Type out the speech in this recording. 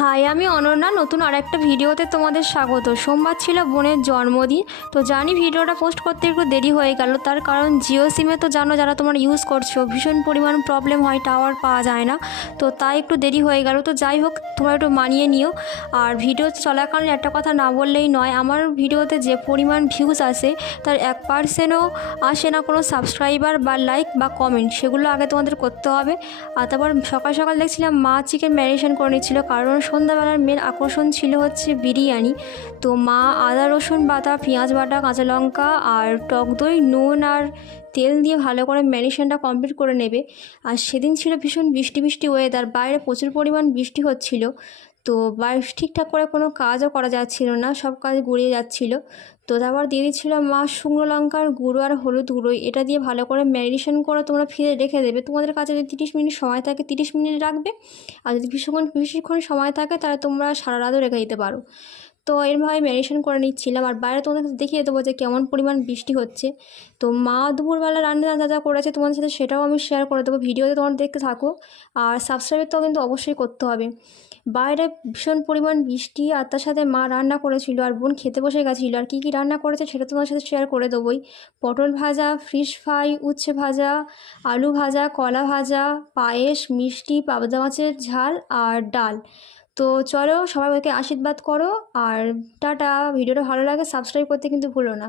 High, আমি অনন্যা। নতুন আরেকটা ভিডিওতে তোমাদের স্বাগত। সোমবার ছিল বোনের জন্মদিন, তো জানি ভিডিওটা পোস্ট করতে একটু দেরি হয়ে গেল। তার কারণ জিও সিমে তো জানো, যারা তোমরা ইউজ করছো, ভীষণ পরিমাণ প্রবলেম হয়, টাওয়ার পাওয়া যায় না, তো তাই একটু দেরি হয়ে গেল। তো যাই হোক, তোমরা একটু মানিয়ে নিও। আর ভিডিও চলাকালীন একটা কথা না বললেই নয়, আমার ভিডিওতে যে পরিমাণ ভিউজ আসে তার 1%ও আসে না কোনো সাবস্ক্রাইবার বা লাইক বা কমেন্ট। সেগুলো আগে তোমাদের করতে হবে। আর তারপর সকাল সকাল দেখছিলাম মা চিকেন ম্যারিনেশন করে নিচ্ছিলো, কারণ সন্ধ্যাবেলার মেন আকর্ষণ ছিল হচ্ছে বিরিয়ানি। তো মা আদা রসুন বাটা, পেঁয়াজ বাটা, কাঁচা লঙ্কা আর টক দই, নুন আর তেল দিয়ে ভালো করে ম্যারিনেশনটা কমপ্লিট করে নেবে। আর সেদিন ছিল ভীষণ বৃষ্টি বৃষ্টি ওয়েদার, বাইরে প্রচুর পরিমাণ বৃষ্টি হচ্ছিল। তো বাইরে ঠিকঠাক করে কোনো কাজও করা যাচ্ছিল না, সব কাজ গুড়িয়ে যাচ্ছিল। তো তারপর দিয়ে দিচ্ছিল মা শুকনো লঙ্কার গুঁড়ো আর হলুদ গুঁড়ো, এটা দিয়ে ভালো করে ম্যারিনেশন করে তোমরা ফ্রিজে রেখে দেবে। তোমাদের কাছে যদি 30 মিনিট সময় থাকে 30 মিনিট রাখবে, আর যদি বেশিক্ষণ সময় থাকে তাহলে তোমরা সারা রাতও রেখে দিতে পারো। তো এরভাবে ম্যারিনেশন করে নিচ্ছিলাম, আর বাইরে তোমাদের কাছে দেখিয়ে দেবো যে কেমন পরিমাণ বৃষ্টি হচ্ছে। তো মা দুপুরবেলা রান্না যা যা করেছে তোমাদের সাথে সেটাও আমি শেয়ার করে দেবো, ভিডিওতে তোমরা দেখতে থাকো। আর সাবস্ক্রাইবটাও কিন্তু অবশ্যই করতে হবে। বাইরে ভীষণ পরিমাণ বৃষ্টি, আর তার সাথে মা রান্না করেছিল আর বোন খেতে বসে গেছিলো। আর কী কী রান্না করেছে সেটা তোমাদের সাথে শেয়ার করে দেবোই। পটল ভাজা, ফিশ ফ্রাই, উচ্ছে ভাজা, আলু ভাজা, কলা ভাজা, পায়েস, মিষ্টি, পাবদা মাছের ঝাল আর ডাল। তো চলো, সবাই ওকে আশীর্বাদ করো। আর টাটা। ভিডিওটা ভালো লাগে সাবস্ক্রাইব করতে কিন্তু ভুলো না।